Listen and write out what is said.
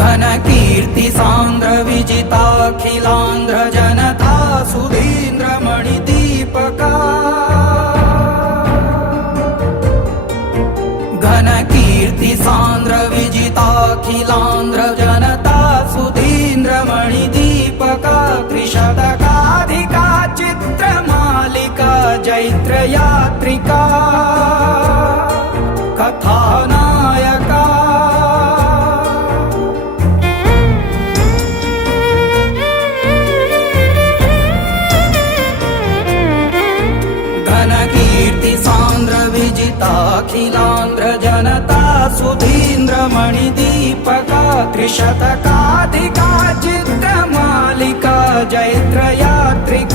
घनकीर्ति सांद्र विजिताखिलांध्र Janata Sudhindra मणिदीपका घनकीर्ति सांद्र विजिताखिलांध्र Janata Sudhindra मणिदीपका त्रिशतकाधिका चित्रमालिका Jaitra यात्रिका कथानायका घनकीर्ति सांद्र विजिताखिलांध्र Janata Sudhindra मणिदीपका त्रिशतकाधिका चित्रमालिका Jaitra यात्रिका